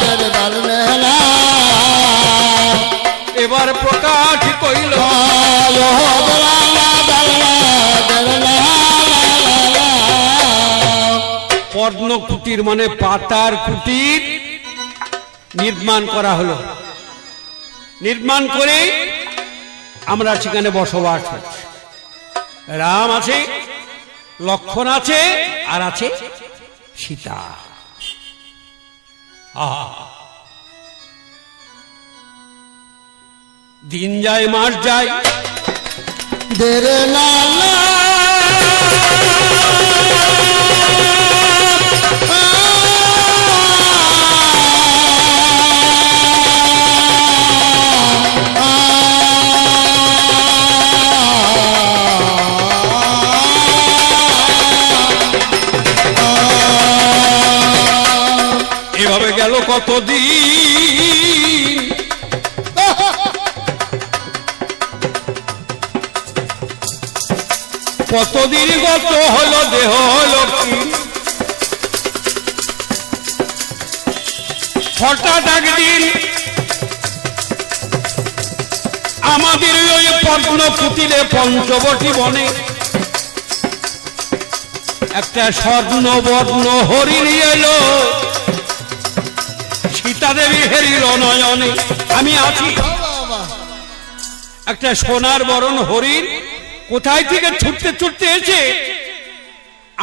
দের দল মেলা এবার প্রকাশ কইল। পদ্ম কুটির মানে পাতার কুটির নির্মাণ করা হলো। নির্মাণ করে আমরা সেখানে বসবাস করছি। রাম আছে লক্ষণ আছে আর আছে সীতা। আহা। দিন যায় মাস যায় দেরে লালা কতদিন? কতদিন গত হলো দেহ লক্ষ্মী? হঠাৎ একদিন আমাদের ওই পদ্ম কুটিরে পঞ্চবটী বনে একটা স্বর্ণ বর্ণ হরিণ এলো। দেবী হেরিল নয়নে। আমি আছি। একটা সোনার বরণ হরিণ কোথায় থেকে ছুটতে ছুটতে এসে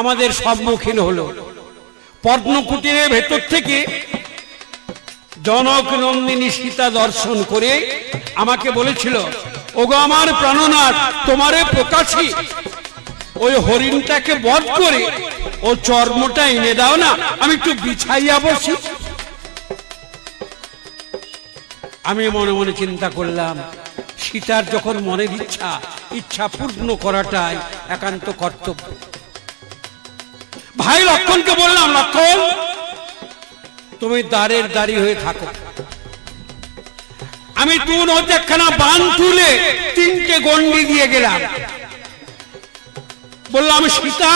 আমাদের সম্মুখীন হলো। পদ্মকুটিরের ভেতর থেকে জনক নন্দিনী সীতা দর্শন করে আমাকে বলেছিল, ওগো আমার প্রাণনাথ, তোমারে প্রকাশী। ওই হরিণটাকে বধ করে, ও চর্মটা এনে দাও না, আমি একটু বিছাইয়া বসি। আমি মনে মনে চিন্তা করলাম, সীতার যখন মনের ইচ্ছা ইচ্ছা পূর্ণ করাটাই একান্ত কর্তব্য। ভাই লক্ষণকে বললাম, লক্ষণ, তুমি দ্বারের দাঁড়ি হয়ে থাকো। আমি তুন হতে একখানা বান তুলে তিনটে গন্ডি দিয়ে গেলাম। বললাম, সীতা,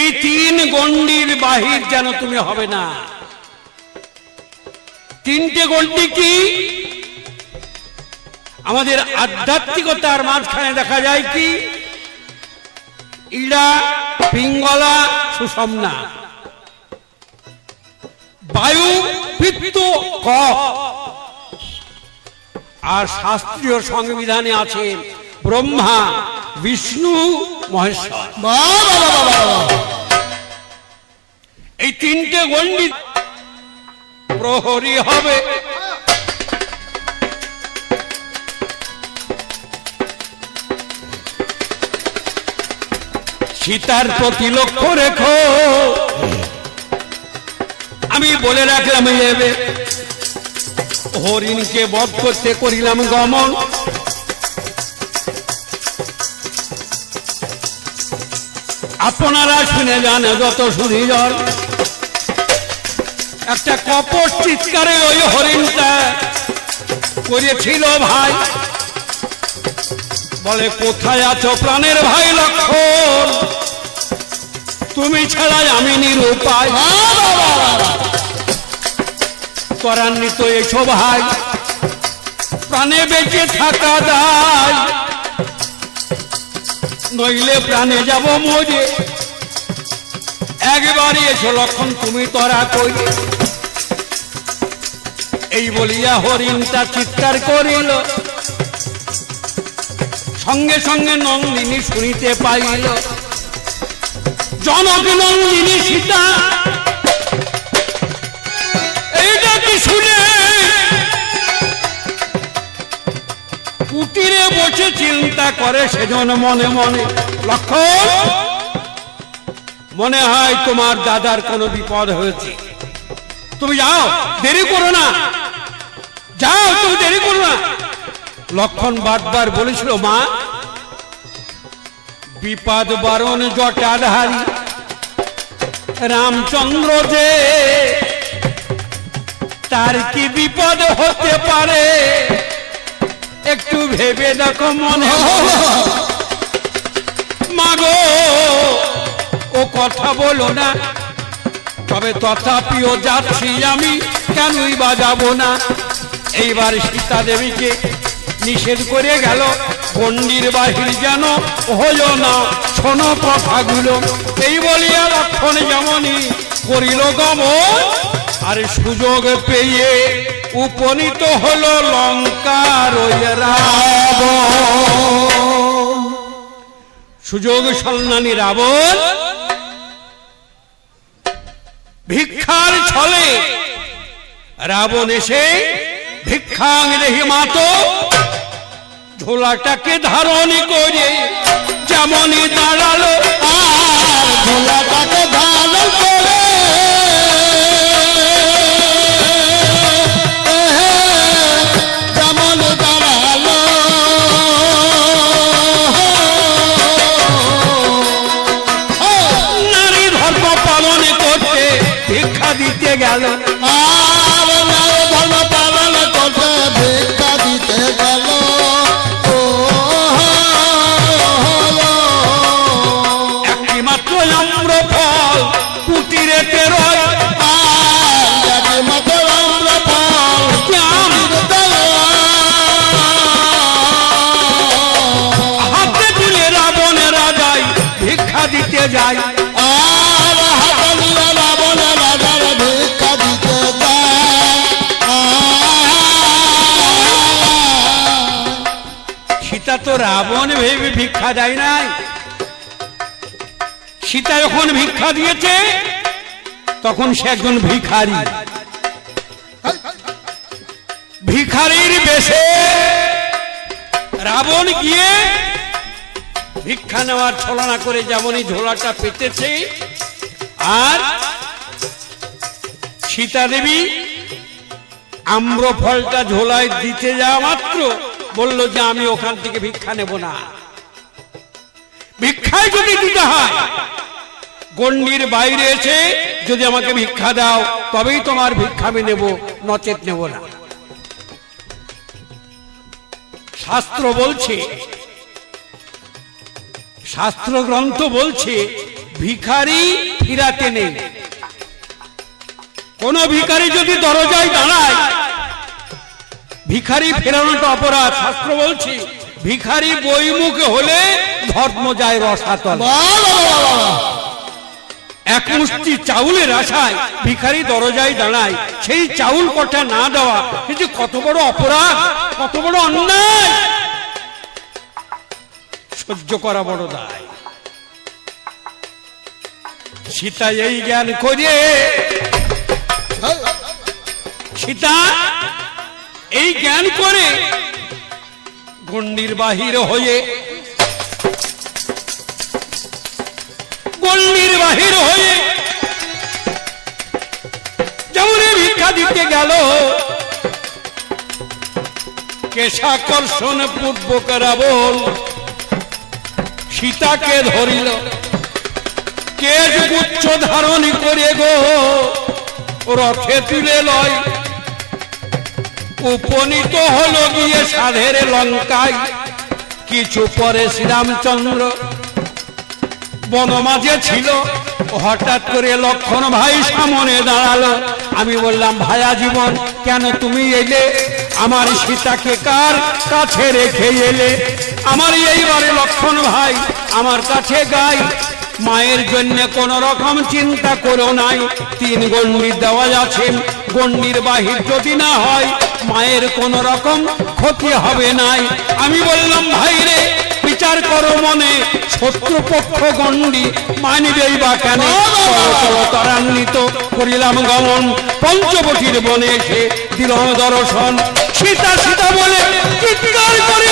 এই তিন গন্ডির বাহির যেন তুমি হবে না। তিনটে গন্ডি কি? আমাদের আধ্যাত্মিকতার মাঝখানে দেখা যায় কি? ইড়া পিঙ্গলা সুষমনা। বায়ু পিত্ত কফ আর শাস্ত্রীয় সংবিধানে আছে ব্রহ্মা বিষ্ণু মহেশ্বর। এই তিনটে গন্ডি প্রহরী হবে। সীতার প্রতি লক্ষ্য রেখো। আমি বলে রাখলাম এবে হরিণকে বধ করতে করিলাম গমন। আপনারা শুনে যান যত সুধীজন একটা কপট চিৎকারে ওই হরিণটা করেছিল ভাই। বলে, কোথায় আছো প্রাণের ভাই লক্ষণ? তুমি ছাড়াই আমি নিরুপায়। ত্বরান্বিত এসো ভাই, প্রাণে বেঁচে থাকা দায়। নইলে প্রাণে যাব মজে একবারই এসো লক্ষণ, তুমি তরা কই? এই বলিয়া হরিণটা চিৎকার করিল। সঙ্গে সঙ্গে নন্দিনী শুনিতে পাইল, জনক নন্দিনী সীতা, এইটা কি শুনে? কুটিরে বসে চিন্তা করে সেজন মনে মনে, লক্ষণ মনে হয় তোমার দাদার কোনো বিপদ হয়েছে। তুমি যাও, দেরি করো না। যাও, তুমি দেরি করো না। লক্ষণ বারবার বলেছিল, মা, বিপদ বারণ জটাধারী রামচন্দ্র যে, তার কি বিপদ হতে পারে? একটু ভেবে দেখো মনে মাগো ও কথা বলো না। তবে তথাপিও যাচ্ছি আমি, কেনই বা যাব না? এইবার সীতা দেবীকে নিষেধ করে গেল, গণ্ডির বাহির যেন হইল না। শোনো কথাগুলো, এই বলিয়া লক্ষণ যেমনই করিল গমন। আর সুযোগ পেয়ে উপনীত হল লঙ্কার সুযোগ সন্ধানী রাবণ ছলে রাবণ এসে ভিক্ষাং দেহি মাত ঝোলাটাকে ধারণ করে যেমনই দাঁড়াল আর ঝোলাটাকে দিতে গেল। আর তো রাবণ ভেবে ভিক্ষা দেয় নাই। সীতা যখন ভিক্ষা দিয়েছে, তখন সে একজন ভিখারি। ভিখারির বেশে রাবণ গিয়ে ভিক্ষা নেওয়ার ছলনা করে যেমনই ঝোলাটা পেতেছে, আর সীতা দেবী আম্র ফলটা ঝোলায় দিতে যাওয়া মাত্র। বলল যে আমি ওখান থেকে ভিক্ষা নেব না। ভিক্ষায় যদি দিতে হয়, গণ্ডির বাইরে এসে যদি আমাকে ভিক্ষা দাও, তবেই তোমার ভিক্ষা আমি নেব, নচেত নেব না। শাস্ত্র বলছে, শাস্ত্র গ্রন্থ বলছে, ভিখারি ফিরাতে নেই। কোন ভিখারি যদি দরজায় দাঁড়ায় ভিখারি ফেরানোটা অপরাধ। শাস্ত্র বলছি। ভিখারি বইমুখে হলে ধর্ম যায় রসাতল। এক মুষ্টি চাউলের আশায় ভিখারি দরজায় দাঁড়ায়। সেই চাউল কটা না দেওয়া কিন্তু কত বড় অপরাধ কত বড় অন্যায়। সহ্য করা বড় দায়। সীতা এই জ্ঞান করে সীতা এই জ্ঞান করে গণ্ডির বাহির হয়ে গণ্ডির বাহির হয়ে যেমন ভিক্ষা দিতে গেল। কেশাকর্ষণ পূর্বক রাবণ সীতাকে ধরিল। কেশ গুচ্ছ ধারণ করে গো, রথে তুলে লয়। উপনীত হলো গিয়ে সাধের লঙ্কায়। কিছু পরে শ্রীরামচন্দ্র বনমাঝে ছিল। হঠাৎ করে লক্ষণ ভাই সামনে দাঁড়াল। আমি বললাম, ভায়া জীবন, কেন তুমি এলে? আমার সীতাকে কার কাছে রেখে এলে? আমার এইবারে লক্ষণ ভাই, আমার কাছে গাই। মায়ের জন্য কোন রকম চিন্তা করো নাই। তিন গণ্ডির দেওয়া আছে। গণ্ডির বাহির যদি না হয় মায়ের কোন রকম ক্ষতি হবে নাই। আমি বললাম ভাই রে বিচার করো মনে শত্রুপক্ষ গণ্ডি মানিবেই বা কেন? ত্বরান্বিত করিলাম গমন। পঞ্চবটির বনে এসে দিল দর্শন। সীতা সীতা বলে চিৎকার করি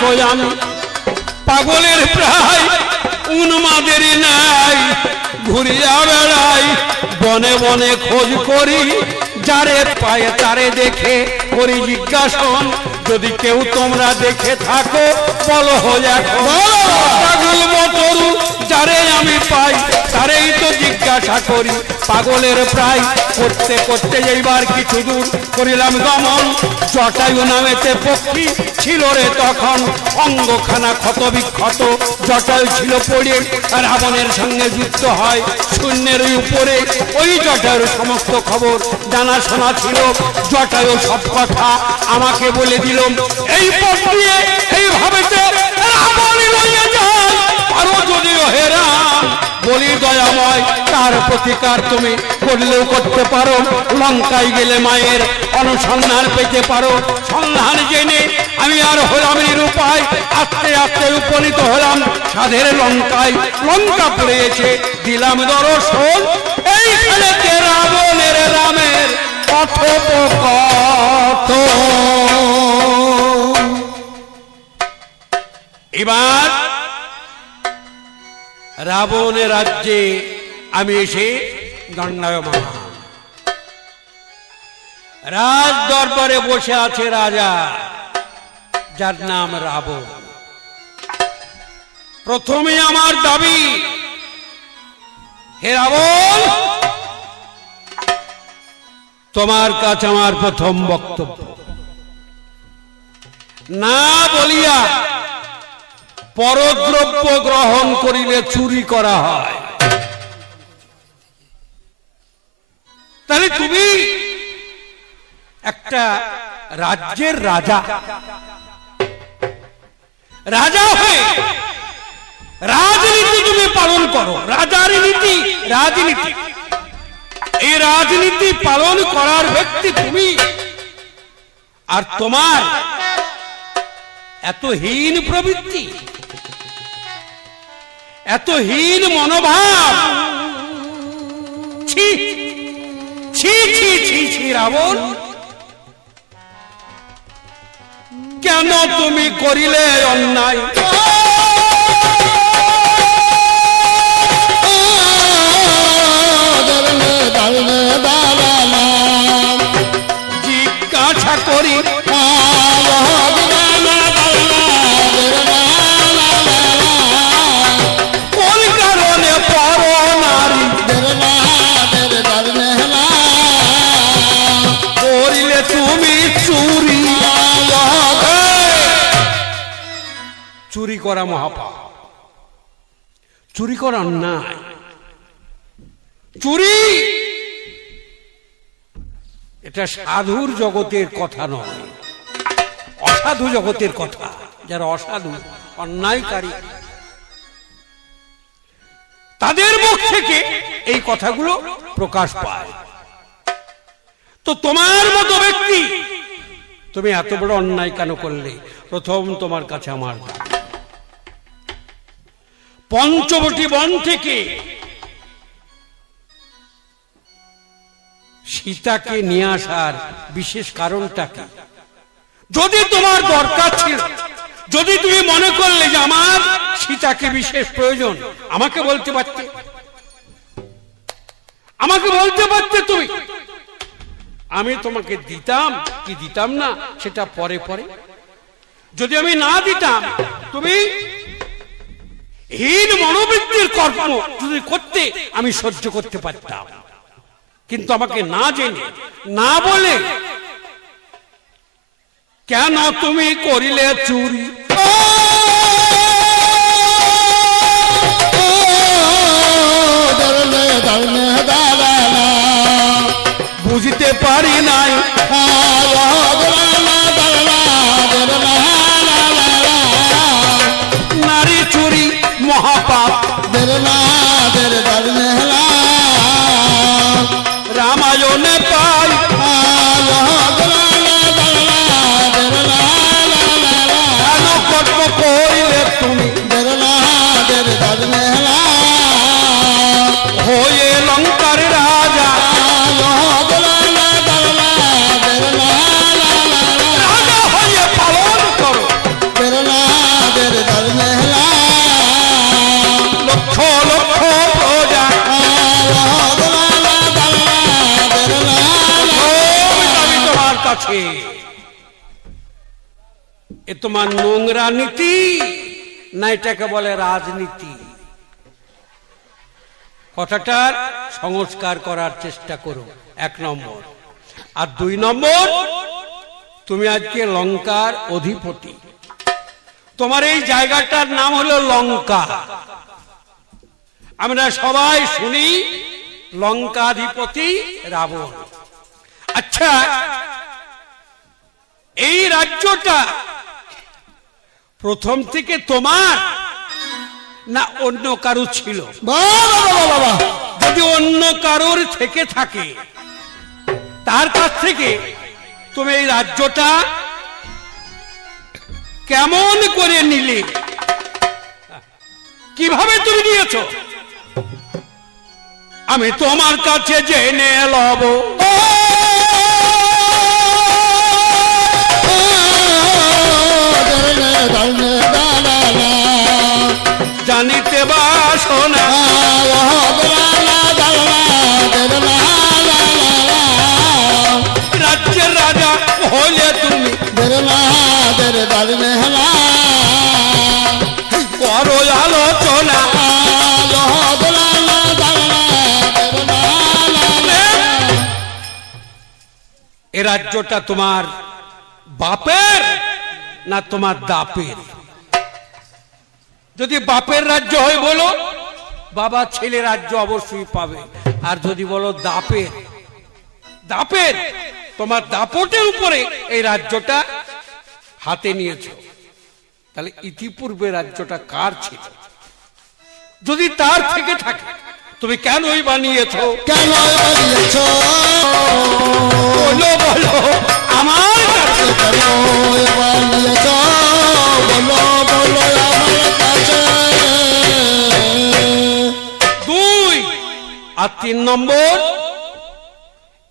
না পাগলের প্রায় উন্মাদের নাই ঘুরিয়া বেড়াই বনে বনে খোঁজ করি যারে পায়ে তারে দেখে করি জিজ্ঞাসন যদি কেউ তোমরা দেখে থাকো বলো হয়ে এখন। পাগল মতরু যারে আমি পাই জিজ্ঞাসা করি, পাগলের প্রায় করতে করতে এইবার কিছু দূর করিলাম গমন। জটায়ু নামেতে পক্ষী ছিল রে তখন, অঙ্গখানা ক্ষত বিক্ষত জটায়ু ছিল পড়ে, রাবণের সঙ্গে যুদ্ধ হয় শূন্যের উপরে। ওই জটায়ুর সমস্ত খবর জানা শোনা ছিল। জটায়ু সব কথা আমাকে বলে দিল, এই পথ এইভাবে রাবণই লইয়া যায় আরও যদিও হেরাম বলি দয়াময়, তার প্রতিকার তুমি করলেও করতে পারো। লঙ্কায় গেলে মায়ের অনুসন্ধান পেতে পারো। সন্ধান জেনে আমি আর হলাম নিরুপায়, আস্তে আস্তে উপনীত হলাম সাধের লঙ্কায়। লঙ্কা পড়েছে দিলাম দর্শন এই রাবণের রামের কথোপকথন? এবার রাবণের রাজ্যে আমি এসে দণ্ডায়মান রাজ দরবারে বসে আছে রাজা, যার নাম রাবণ। প্রথমে আমার দাবি, হে রাবণ, তোমার কাছে আমার প্রথম বক্তব্য। না বলিয়া পরদ্রব্য গ্রহণ করিলে চুরি করা হয়। তাহলে তুমি একটা রাজ্যের রাজা। রাজা হয়ে রাজনীতি তুমি পালন করো। রাজার নীতি, রাজনীতি। এই রাজনীতি পালন করার ব্যক্তি তুমি। আর তোমার এত হীন প্রবৃত্তি। এত হীন মনোভাব। ছি ছি ছি ছি রাবণ। কেন তুমি করিলে অন্যায়? করা মহাপাপ। চুরি করা অন্যায়। চুরি! এটা সাধুর জগতের কথা নয়। অসাধু জগতের কথা। যারা অসাধু, অন্যায়কারী, তাদের মুখ থেকে এই কথাগুলো প্রকাশ পায়। তো তোমার মতো ব্যক্তি, তুমি এত বড় অন্যায় কেন করলে? প্রথম তোমার কাছে আমার। দাবি। পঞ্চবটি বন থেকে সীতাকে নিয়ে আসার বিশেষ কারণটা কি? যদি তোমার দরকার ছিল, যদি তুমি মনে করলে যে আমার সীতাকে বিশেষ প্রয়োজন, আমাকে বলতে পারতে? আমাকে বলতে পারতে তুমি? আমি তোমাকে দিতাম, কি দিতাম না, সেটা পরে পরে। যদি আমি না দিতাম, তুমি হীন মনোবৃত্তির কর্ম যদি করতে আমি সহ্য করতে পারতাম কিন্তু আমাকে না জেনে না বলে কেন তুমি করিলে চুরি বুঝতে পারি নাই তোমার নোংরা নীতি না এটাকে বলে রাজনীতি কথাটার সংস্কার করার চেষ্টা করো এক নম্বর আর দুই নম্বর তুমি আজকে লঙ্কার অধিপতি। তোমার এই জায়গাটার নাম হলো লঙ্কা। আমরা সবাই শুনি লঙ্কাধিপতি রাবণ। আচ্ছা এই রাজ্যটা প্রথম থেকে তোমার না অন্য কারও ছিল? বাবা বাবা বাবা যদি অন্য কারোর থেকে থাকে তার কাছ থেকে তুমি এই রাজ্যটা কেমন করে নিলি? কীভাবে তুমি নিয়েছ আমি তোমার কাছে জেনে লব। জানিতে বা দালালা জানিতে বাসো এ রাজ্যটা তোমার বাপের না তোমার দাপের? যদি বাপের রাজ্য হয় বলো, বাবা ছেলে রাজ্য অবশ্যই পাবে। আর যদি বলো দাপের দাপের, তোমার দাপটের উপরে এই রাজ্যটা হাতে নিয়েছো। তাহলে ইতিপূর্বে রাজ্যটা কার ছিল? যদি তার থেকে থাকে তুমি কেনই বানিয়েছো? কেন বানিয়েছ? বলো বলো। আমার কাছে কেন বানিয়েছ? বলো বলো আমার কাছে। দুই আর তিন নম্বর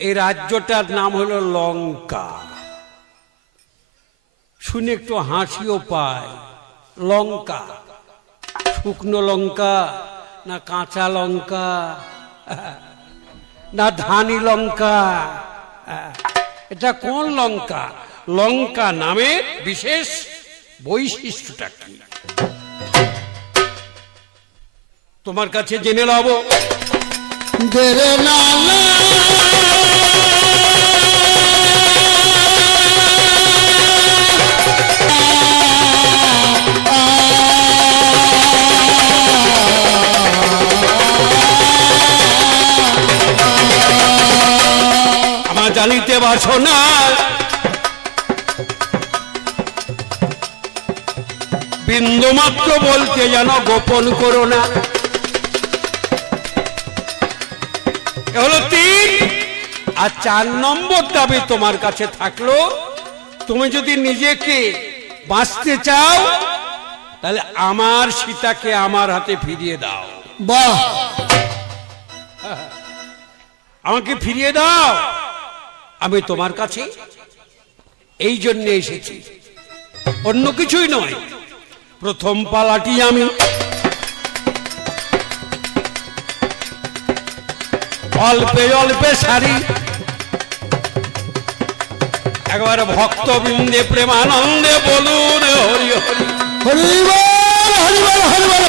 এই রাজ্যটার নাম হলো লঙ্কা। শুনে একটু হাসিও পায়। লঙ্কা শুকনো লঙ্কা না কাঁচা লঙ্কা, না ধানি লঙ্কা। এটা কোন লঙ্কা? লঙ্কা নামে বিশেষ বৈশিষ্ট্যটা কি? তোমার কাছে জেনে লব। দেরে লালা জানিতে বাসো না বিন্দু মাত্র বলতে যেন গোপন করো না। হলো তিন আর চার নম্বর দাবি তোমার কাছে থাকল তুমি যদি নিজেকে বাঁচতে চাও তাহলে আমার সীতাকে আমার হাতে ফিরিয়ে দাও। বাহ। আমাকে ফিরিয়ে দাও। আমি তোমার কাছে এই জন্য এসেছি। অন্য কিছুই নয়। প্রথম পালাটি আমি। অল্পে অল্পে সারি। একবার ভক্তবৃন্দে প্রেমানন্দে বলুন, হরি হরি। হরি হরি হরি